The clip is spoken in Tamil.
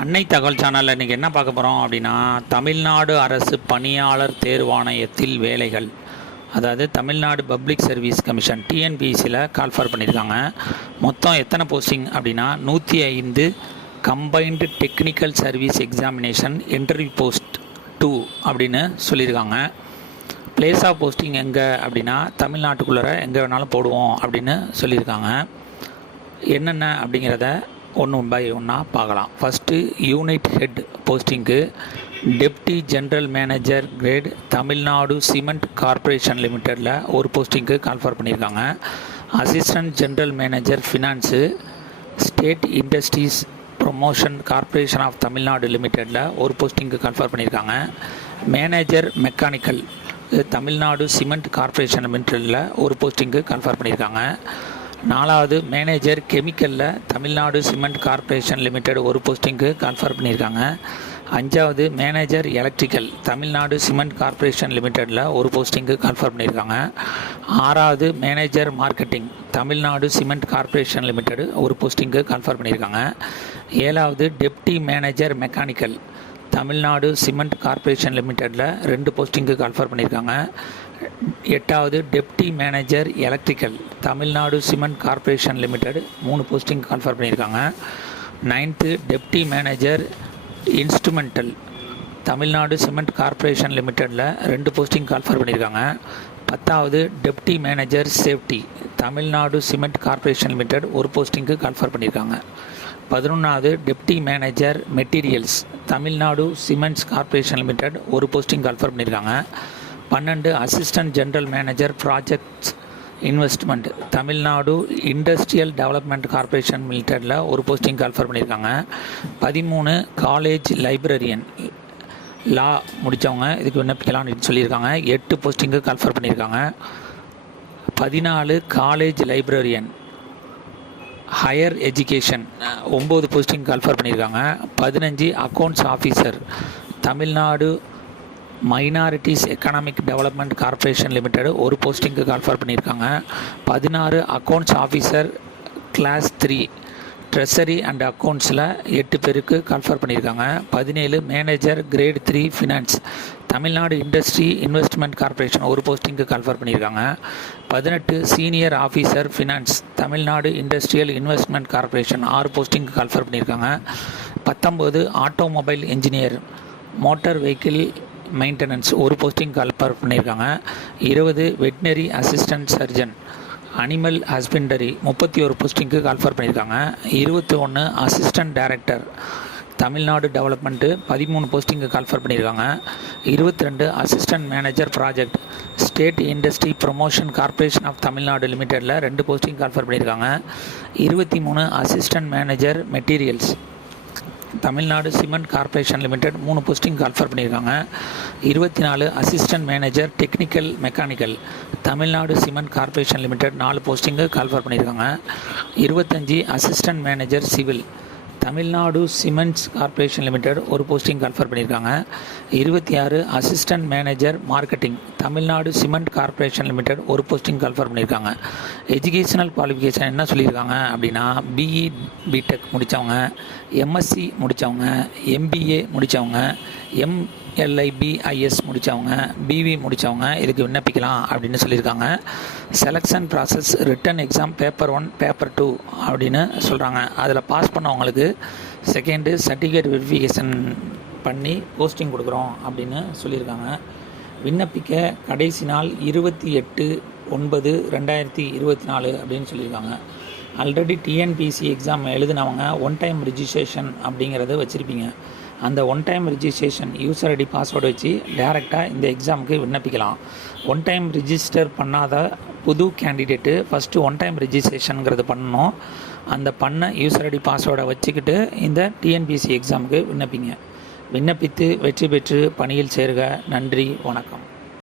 அன்னை தகவல் சேனலில் இன்றைக்கி என்ன பார்க்க போகிறோம் அப்படின்னா, தமிழ்நாடு அரசு பணியாளர் தேர்வாணையத்தில் வேலைகள், அதாவது தமிழ்நாடு பப்ளிக் சர்வீஸ் கமிஷன் டிஎன்பிஎஸ்சியில் கால்ஃபர் பண்ணியிருக்காங்க. மொத்தம் எத்தனை போஸ்டிங் அப்படின்னா 105 combined technical service examination interview post 2 அப்படின்னு சொல்லியிருக்காங்க. பிளேஸ் ஆஃப் போஸ்டிங் எங்கே அப்படின்னா தமிழ்நாட்டுக்குள்ளே எங்கே வேணாலும் போடுவோம் அப்படின்னு சொல்லியிருக்காங்க. என்னென்ன அப்படிங்கிறத ஒன்று பை ஒன்றா பார்க்கலாம். ஃபஸ்ட்டு யூனிட் ஹெட் போஸ்டிங்கு deputy general manager grade Tamil Nadu cement corporation லிமிட்டடில் ஒரு போஸ்டிங்க்கு கால்ஃபர் பண்ணியிருக்காங்க. Assistant general manager finance state industries promotion corporation of Tamil Nadu லிமிட்டடில் ஒரு போஸ்டிங்க்கு கால்ஃபர் பண்ணியிருக்காங்க. Manager mechanical Tamil Nadu cement corporation லிமிட்டடில் ஒரு போஸ்டிங்க்கு கால்ஃபர் பண்ணியிருக்காங்க. 4வது மேனேஜர் கெமிக்கலில் தமிழ்நாடு சிமெண்ட் கார்ப்பரேஷன் லிமிடெட் ஒரு போஸ்டிங்க்கு கால்ஃபர் பண்ணியிருக்காங்க. 5வது manager electrical Tamil Nadu cement corporation லிமிட்டடில் ஒரு போஸ்டிங்க்கு கால்ஃபர் பண்ணியிருக்காங்க. 6வது manager marketing Tamil Nadu cement corporation limited ஒரு போஸ்டிங்க்கு கால்ஃபர் பண்ணியிருக்காங்க. 7வது deputy manager mechanical Tamil Nadu cement corporation லிமிட்டடில் 2 போஸ்டிங்க்கு கால்ஃபர் பண்ணியிருக்காங்க. 8வது deputy manager electrical Tamil Nadu cement corporation limited 3 posting call for பண்ணியிருக்காங்க. 9th deputy manager instrumental Tamil Nadu cement corporation லிமிட்டடில் 2 போஸ்டிங் கால்ஃபர் பண்ணியிருக்காங்க. 10வது deputy manager safety Tamil Nadu cement corporation limited ஒரு போஸ்டிங்க்கு கால்ஃபர் பண்ணியிருக்காங்க. 11வது deputy manager materials Tamil Nadu cements corporation limited ஒரு போஸ்டிங் கால்ஃபர் பண்ணியிருக்காங்க. 12 assistant general manager projects investment Tamil Nadu industrial development corporation லிமிட்டடில் ஒரு போஸ்டிங் கால்ஃபர் பண்ணியிருக்காங்க. 13 காலேஜ் லைப்ரரியன் லா முடித்தவங்க இதுக்கு விண்ணப்பிக்கலாம்னு சொல்லியிருக்காங்க. 8 போஸ்டிங்கு கால்ஃபர் பண்ணியிருக்காங்க. 14 college librarian higher education 9 posting call for பண்ணியிருக்காங்க. 15 accounts officer Tamil Nadu minorities economic development corporation limited ஒரு போஸ்டிங்க்கு கால்ஃபர் பண்ணியிருக்காங்க. 16 accounts officer class 3 treasury and அக்கௌண்ட்ஸில் 8 பேருக்கு கால்ஃபர் பண்ணியிருக்காங்க. 17 manager grade 3 finance Tamil Nadu industry investment corporation ஒரு போஸ்டிங்க்கு கால்ஃபர் பண்ணியிருக்காங்க. 18 senior officer finance Tamil Nadu industrial investment corporation 6 போஸ்டிங்க்கு கால்ஃபர் பண்ணியிருக்காங்க. 19 automobile engineer motor vehicle maintenance ஒரு போஸ்டிங் கால்ஃபர் பண்ணியிருக்காங்க. 20 veterinary assistant surgeon animal husbandry 31 போஸ்டிங்க்கு கால்ஃபர் பண்ணியிருக்காங்க. 21 அசிஸ்டன்ட் டைரக்டர் தமிழ்நாடு டெவலப்மெண்ட்டு 13 போஸ்டிங்க்கு கால்ஃபர் பண்ணியிருக்காங்க. 22 assistant manager project state industry promotion corporation of Tamil Nadu லிமிட்டடில் 2 போஸ்டிங் கால்ஃபர் பண்ணியிருக்காங்க. 23 assistant manager materials Tamil Nadu cement corporation limited 3 posting call for பண்ணியிருக்காங்க. 24 assistant manager technical mechanical Tamil Nadu cement corporation limited 4 போஸ்டிங்கு கால்ஃபர் பண்ணியிருக்காங்க. 25 assistant manager civil Tamil Nadu cements corporation limited ஒரு போஸ்டிங் கால்ஃபர் பண்ணியிருக்காங்க. 26 assistant manager marketing Tamil Nadu cement corporation limited ஒரு போஸ்டிங் கால்ஃபர் பண்ணியிருக்காங்க. எஜுகேஷனல் குவாலிஃபிகேஷன் என்ன சொல்லியிருக்காங்க அப்படின்னா பிஇ பிடெக் முடித்தவங்க, எம்எஸ்சி முடித்தவங்க, எம்பிஏ முடித்தவங்க, எம்எல்ஐபிஐஎஸ் முடித்தவங்க, பிவி முடித்தவங்க இதுக்கு விண்ணப்பிக்கலாம் அப்படின்னு சொல்லியிருக்காங்க. Selection process written exam paper 1 paper 2 அப்படின்னு சொல்கிறாங்க. அதில் பாஸ் பண்ணவங்களுக்கு செகண்டு சர்டிஃபிகேட் வெரிஃபிகேஷன் பண்ணி போஸ்டிங் கொடுக்குறோம் அப்படின்னு சொல்லியிருக்காங்க. விண்ணப்பிக்க கடைசி நாள் 28/9/2024 அப்படின்னு சொல்லியிருக்காங்க. ஆல்ரெடி டிஎன்பிஎஸ்சி எக்ஸாம் எழுதினவங்க ஒன் டைம் ரிஜிஸ்ட்ரேஷன் அப்படிங்கிறத வச்சுருப்பீங்க. அந்த one time registration user ID password வச்சு டேரெக்டாக இந்த எக்ஸாமுக்கு விண்ணப்பிக்கலாம். ஒன் டைம் ரிஜிஸ்டர் பண்ணாத புது கேண்டிடேட்டு ஃபஸ்ட்டு ஒன் டைம் ரிஜிஸ்ட்ரேஷனுங்கிறது பண்ணணும். அந்த பண்ண யூசர் ஐடி பாஸ்வேர்டை வச்சுக்கிட்டு இந்த டிஎன்பிஎஸ்சி எக்ஸாமுக்கு விண்ணப்பித்து வெற்றி பெற்று பணியில் சேருக. நன்றி, வணக்கம்.